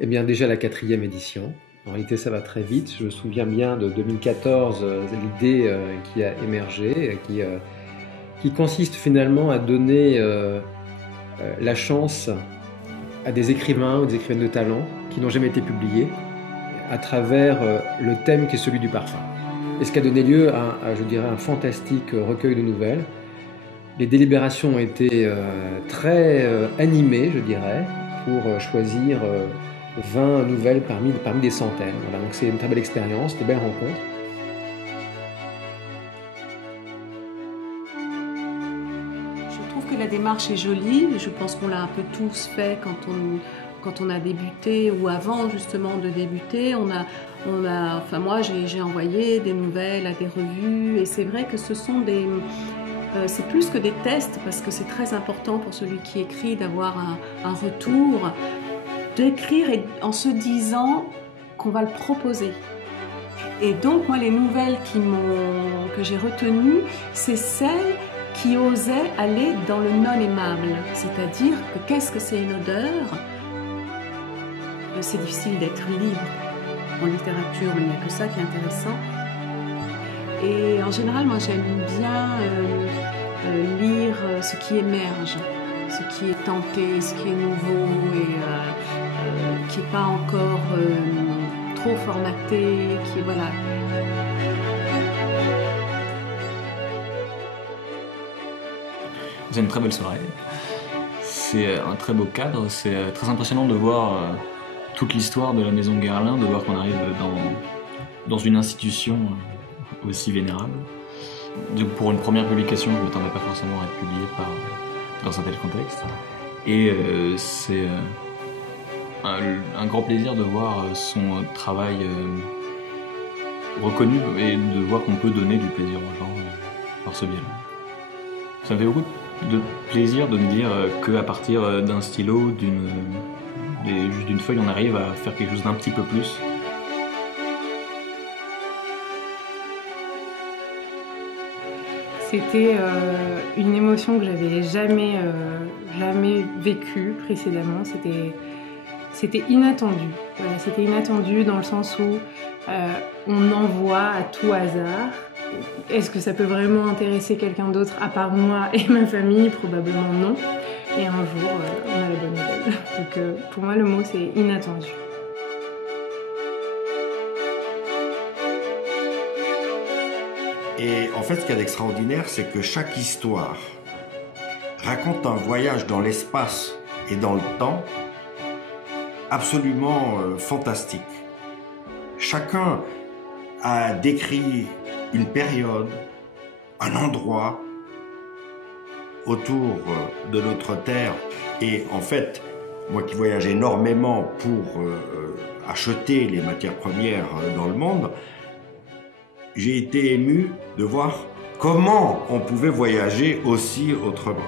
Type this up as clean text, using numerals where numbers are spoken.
Eh bien déjà la quatrième édition. En réalité ça va très vite. Je me souviens bien de 2014, l'idée qui a émergé, qui consiste finalement à donner la chance à des écrivains ou des écrivaines de talent qui n'ont jamais été publiés à travers le thème qui est celui du parfum. Et ce qui a donné lieu je dirais, un fantastique recueil de nouvelles. Les délibérations ont été très animées, je dirais, pour choisir 20 nouvelles parmi des centaines. Voilà, donc c'est une très belle expérience, des belles rencontres. Je trouve que la démarche est jolie. Je pense qu'on l'a un peu tous fait quand on a débuté ou avant justement de débuter. Enfin moi j'ai envoyé des nouvelles à des revues et c'est vrai que ce sont c'est plus que des tests parce que c'est très important pour celui qui écrit d'avoir un retour, d'écrire en se disant qu'on va le proposer. Et donc moi les nouvelles que j'ai retenues, c'est celles qui osaient aller dans le non aimable, c'est-à-dire que qu'est-ce que c'est une odeur? C'est difficile d'être libre en littérature, il n'y a que ça qui est intéressant. Et en général, moi j'aime bien lire ce qui émerge, ce qui est tenté, ce qui est nouveau et qui n'est pas encore trop formaté, qui voilà. C'est une très belle soirée. C'est un très beau cadre. C'est très impressionnant de voir toute l'histoire de la maison Guerlain, de voir qu'on arrive dans une institution aussi vénérable. Donc pour une première publication, je ne m'attendais pas forcément à être publié dans un tel contexte. Et c'est un grand plaisir de voir son travail reconnu et de voir qu'on peut donner du plaisir aux gens par ce biais-là. Ça me fait beaucoup de plaisir de me dire qu'à partir d'un stylo, juste d'une feuille, on arrive à faire quelque chose d'un petit peu plus. C'était une émotion que j'avais jamais vécue précédemment. C'était inattendu. Voilà, c'était inattendu dans le sens où on envoie à tout hasard. Est-ce que ça peut vraiment intéresser quelqu'un d'autre à part moi et ma famille? Probablement non. Et un jour, on a la bonne nouvelle. Donc pour moi, le mot, c'est inattendu. Et en fait, ce qu'il y a d'extraordinaire, c'est que chaque histoire raconte un voyage dans l'espace et dans le temps absolument fantastique. Chacun a décrit une période, un endroit autour de notre Terre. Et en fait, moi qui voyage énormément pour acheter les matières premières dans le monde, j'ai été ému de voir comment on pouvait voyager aussi autrement.